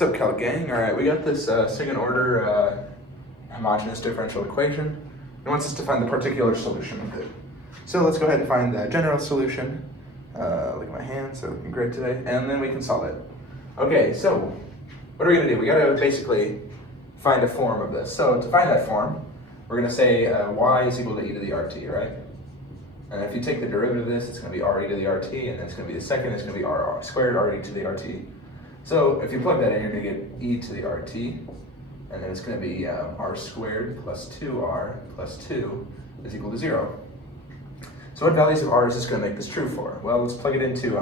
What's up, Cal gang? All right, we got this second order homogeneous differential equation. It wants us to find the particular solution of it. So let's go ahead and find the general solution. Look at my hands, they're looking great today. And then we can solve it. Okay, so what are we gonna do? We gotta basically find a form of this. So to find that form, we're gonna say y is equal to e to the rt, right? And if you take the derivative of this, it's gonna be r e to the rt, and then it's gonna be the second, it's gonna be r squared r e to the rt. So if you plug that in, you're gonna get e to the rt, and then it's gonna be r squared plus 2r plus 2 is equal to 0. So what values of r is this gonna make this true for? Well, let's plug it into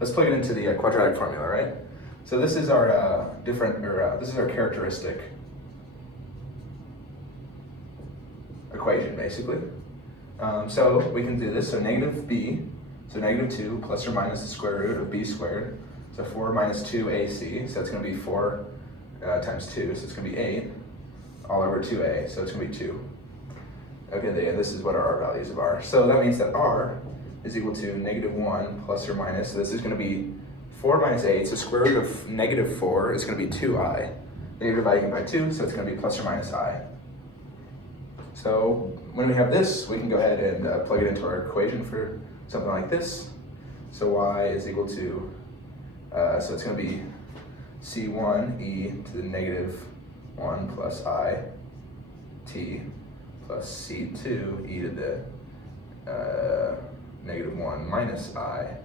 let's plug it into the quadratic formula, right? So this is our this is our characteristic equation, basically. So we can do this. So negative b, so negative 2 plus or minus the square root of b squared. So 4 minus 2ac, so it's going to be 4 times 2, so it's going to be 8, all over 2a, so it's going to be 2. Okay, and this is what our r values of r. So that means that r is equal to negative 1 plus or minus, so this is going to be 4 minus 8, so square root of negative 4 is going to be 2i. Then you're dividing it by 2, so it's going to be plus or minus i. So when we have this, we can go ahead and plug it into our equation for something like this. So y is equal to so it's going to be c1 e to the negative 1 plus I t plus c2 e to the negative 1 minus I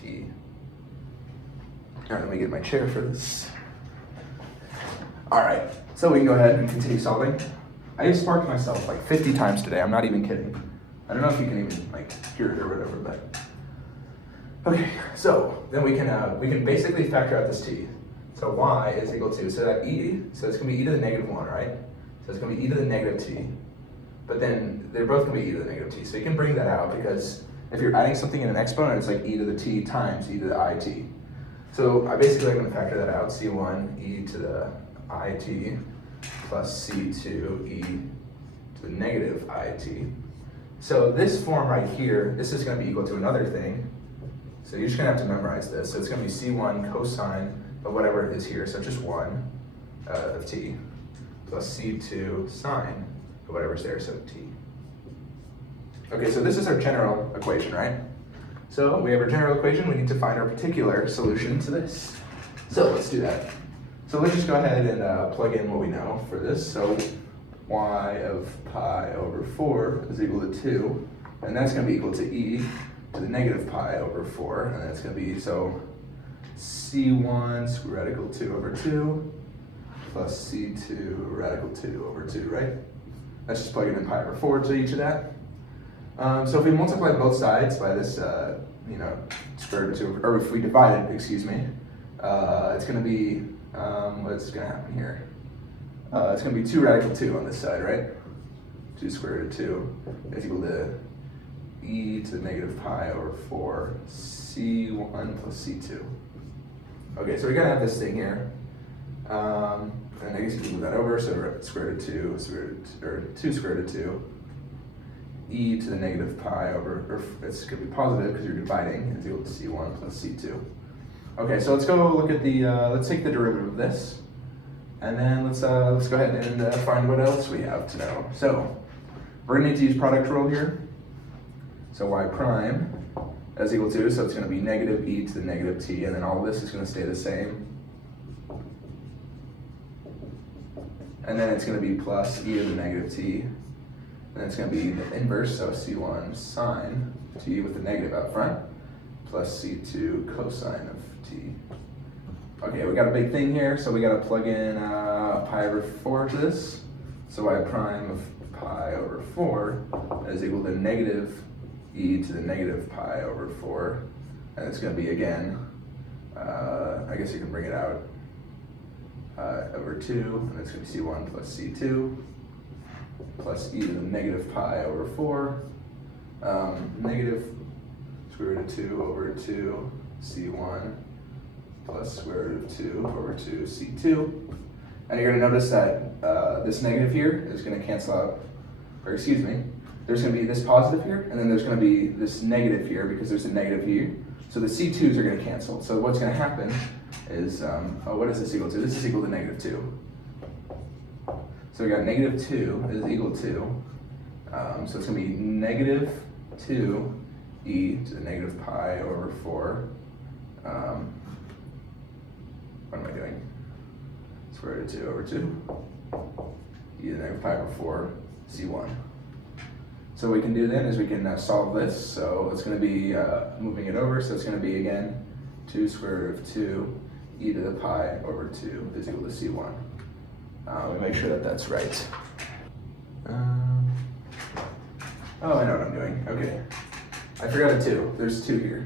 t. All right, let me get my chair for this. All right, so we can go ahead and continue solving. I just sparked myself like 50 times today. I'm not even kidding. I don't know if you can even like hear it or whatever, but. Okay, so then we can basically factor out this t. So y is equal to, so that e, so it's gonna be e to the negative 1, right? So it's gonna be e to the negative t. But then they're both gonna be e to the negative t. So you can bring that out because if you're adding something in an exponent, it's like e to the t times e to the it. So I basically am gonna factor that out, c1 e to the it plus c2 e to the negative it. So this form right here, this is gonna be equal to another thing. So you're just gonna have to memorize this. So it's gonna be c1 cosine of whatever is here, so just 1 of t, plus c2 sine of whatever's there, so t. Okay, so this is our general equation, right? So we have our general equation, we need to find our particular solution to this. So let's do that. So let's just go ahead and plug in what we know for this. So y of pi over 4 is equal to 2, and that's gonna be equal to e to the negative pi over 4, and that's going to be, so c1 square radical 2 over 2 plus c2 radical 2 over 2, right? That's just plugging in pi over 4 to each of that. So if we multiply both sides by this, square root of 2, or if we divide it, excuse me, it's going to be, what's going to happen here? It's going to be 2 radical 2 on this side, right? 2 square root of 2 is equal to e to the negative pi over 4 c1 plus c2. Okay, so we're gonna have this thing here, and I guess you can move that over. So we're at square root of 2, or 2 square root of 2 e to the negative pi over, or it's gonna be positive because you're dividing, is equal to c1 plus c2. Okay, so let's go look at the let's take the derivative of this, and then let's go ahead and find what else we have to know. So we're gonna need to use product rule here. So y prime is equal to, so it's going to be negative e to the negative t, and then all of this is going to stay the same. And then it's going to be plus e to the negative t, and then it's going to be the inverse, so c1 sine t with the negative out front, plus c2 cosine of t. Okay, we got a big thing here, so we got to plug in pi over 4 to this. So y prime of pi over 4 is equal to negative e to the negative pi over 4, and it's going to be, again, I guess you can bring it out, over 2, and it's going to be c1 plus c2 plus e to the negative pi over 4, negative square root of 2 over 2 c1 plus square root of 2 over 2 c2. And you're going to notice that this negative here is going to cancel out, or excuse me, there's going to be this positive here, and then there's going to be this negative here because there's a negative here. So the C2s are going to cancel. So what's going to happen is, what is this equal to? This is equal to -2. So we got -2 is equal to, so it's going to be -2 e to the negative pi over 4. What am I doing? Square root of 2 over 2 e to the negative pi over 4 c1. So what we can do then is we can solve this. So it's going to be moving it over. So it's going to be again 2 square root of 2 e to the pi over 2 is equal to c1. We make sure that that's right. Oh, I know what I'm doing. Okay. I forgot a 2. There's 2 here.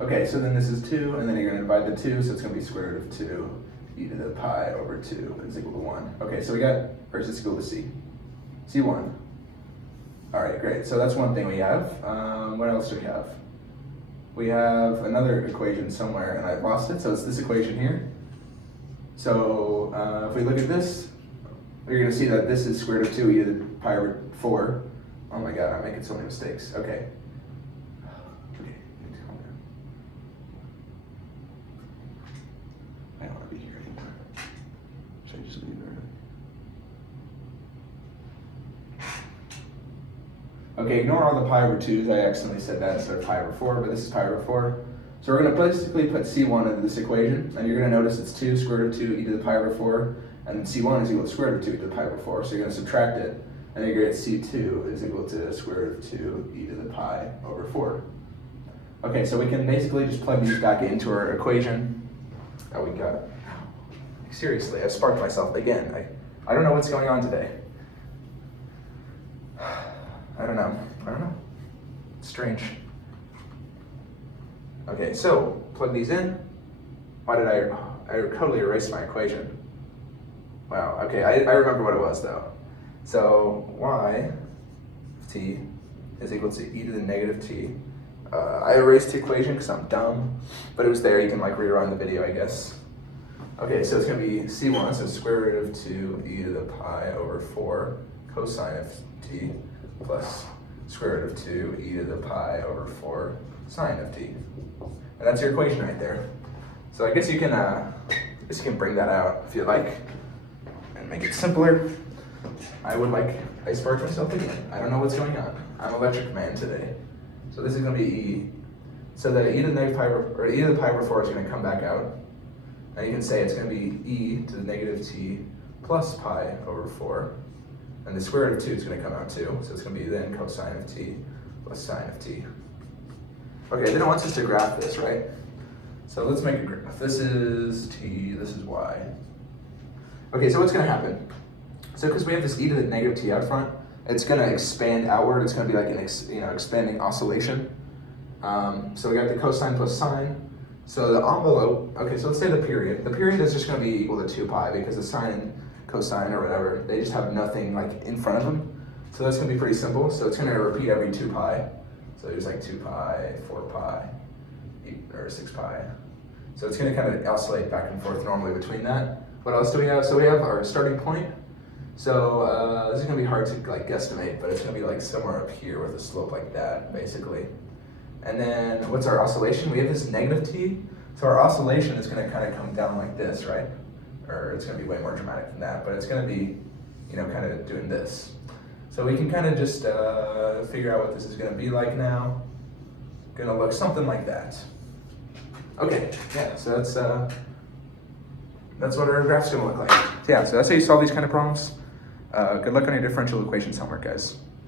Okay, so then this is 2, and then you're going to divide the 2, so it's going to be square root of 2 e to the pi over 2 is equal to 1. Okay, so we got, or is this equal to c? c1. All right, great. So that's one thing we have. What else do we have? We have another equation somewhere, and I've lost it, so it's this equation here. So if we look at this, you're going to see that this is square root of 2 e to the pi over 4. Oh my god, I'm making so many mistakes. Okay. Okay, need to calm down. I don't want to be here anymore. Should I just leave early? Okay, ignore all the pi over 2s. I accidentally said that instead of pi over 4, but this is pi over 4. So we're going to basically put c1 into this equation, and you're going to notice it's 2 square root of 2 e to the pi over 4, and c1 is equal to square root of 2 e to the pi over 4, so you're going to subtract it, and you're going to get c2 is equal to square root of 2 e to the pi over 4. Okay, so we can basically just plug these back into our equation that we got. Seriously, I've sparked myself again. I don't know what's going on today. I don't know. It's strange. Okay, so plug these in. Why did I totally erased my equation. Wow, okay, I remember what it was though. So y of t is equal to e to the negative t. I erased the equation because I'm dumb, but it was there. You can like read around the video, I guess. Okay, so it's going to be c1, so square root of 2 e to the pi over 4 cosine of t plus square root of 2 e to the pi over 4 sine of t. And that's your equation right there. So I guess you can bring that out if you like and make it simpler. I sparked myself again. I don't know what's going on. I'm electric man today. So this is going to be e. So the e to the negative pi or e to the pi over 4 is going to come back out. And you can say it's going to be e to the negative t plus pi over 4. And the square root of 2 is going to come out too. So it's going to be then cosine of t plus sine of t. Okay, then it wants us to graph this, right? So let's make a graph. This is t, this is y. Okay, so what's going to happen? So because we have this e to the negative t out front, it's going to expand outward. It's going to be like an expanding oscillation. So we got the cosine plus sine. So the envelope, okay, so let's say the period. The period is just going to be equal to 2 pi because the sine and cosine or whatever, they just have nothing like in front of them. So that's going to be pretty simple. So it's going to repeat every 2 pi. So there's like 2 pi, 4 pi, 8, or 6 pi. So it's going to kind of oscillate back and forth normally between that. What else do we have? So we have our starting point. So this is going to be hard to like guesstimate, but it's going to be like somewhere up here with a slope like that, basically. And then what's our oscillation? We have this negative t. So our oscillation is going to kind of come down like this, right? Or it's going to be way more dramatic than that, but it's going to be, kind of doing this. So we can kind of just figure out what this is going to be like now. Going to look something like that. Okay, yeah, so that's what our graph's going to look like. Yeah, so that's how you solve these kind of problems. Good luck on your differential equations homework, guys.